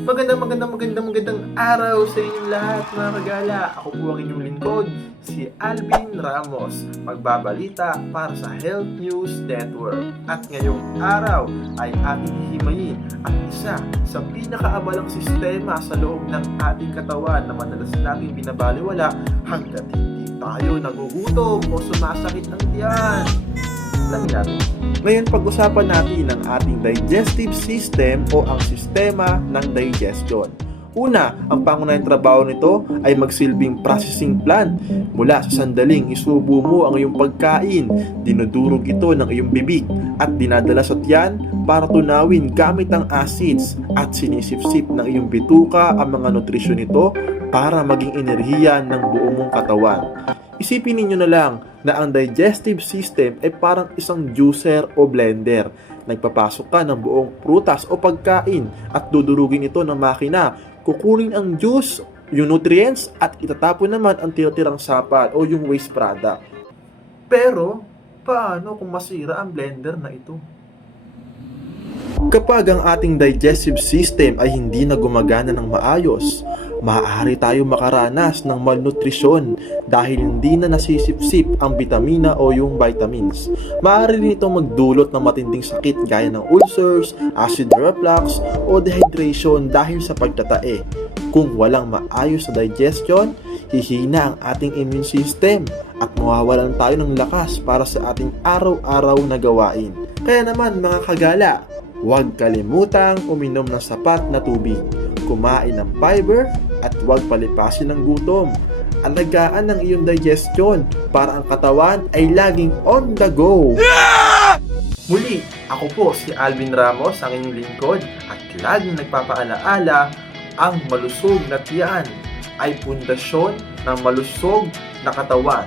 Magandang araw sa inyong lahat mga kagala. Ako po ang inyong lingkod, si Alvin Ramos, magbabalita para sa Health News Network. At ngayong araw ay ating hihimayin ang isa sa pinakaabalang sistema sa loob ng ating katawan na madalas nating binabaliwala hanggat hindi tayo nagugutom o sumasakit ang tiyan. Alamin natin. Ngayon pag-usapan natin ang ating digestive system o ang sistema ng digestion. Una, ang pangunahing trabaho nito ay magsilbing processing plant. Mula sa sandaling isubo mo ang iyong pagkain, dinudurog ito ng iyong bibig at dinadala sa tiyan para tunawin gamit ang acids at sinisipsip ng iyong bituka ang mga nutrisyon nito para maging enerhiya ng buong mong katawan. Isipin ninyo na lang na ang digestive system ay parang isang juicer o blender. Nagpapasok ka ng buong prutas o pagkain at dudurugin ito ng makina. Kukunin ang juice, yung nutrients at itatapon naman ang tiratirang sapal o yung waste product. Pero, paano kung masira ang blender na ito? Kapag ang ating digestive system ay hindi na gumagana ng maayos, maaari tayo makaranas ng malnutrisyon dahil hindi na nasisipsip ang vitamina o yung vitamins. Maaari rin itong magdulot ng matinding sakit gaya ng ulcers, acid reflux o dehydration dahil sa pagtatae. Kung walang maayos na digestion, hihina ang ating immune system at mawawalan tayo ng lakas para sa ating araw-araw na gawain. Kaya naman mga kagala, huwag kalimutang uminom ng sapat na tubig, kumain ng fiber, at huwag palipasin ng gutom. Alagaan ng iyong digestion para ang katawan ay laging on the go. Muli, ako po si Alvin Ramos, ang inyong lingkod, at laging nagpapaalaala, ang malusog na tiyan ay pundasyon ng malusog na katawan.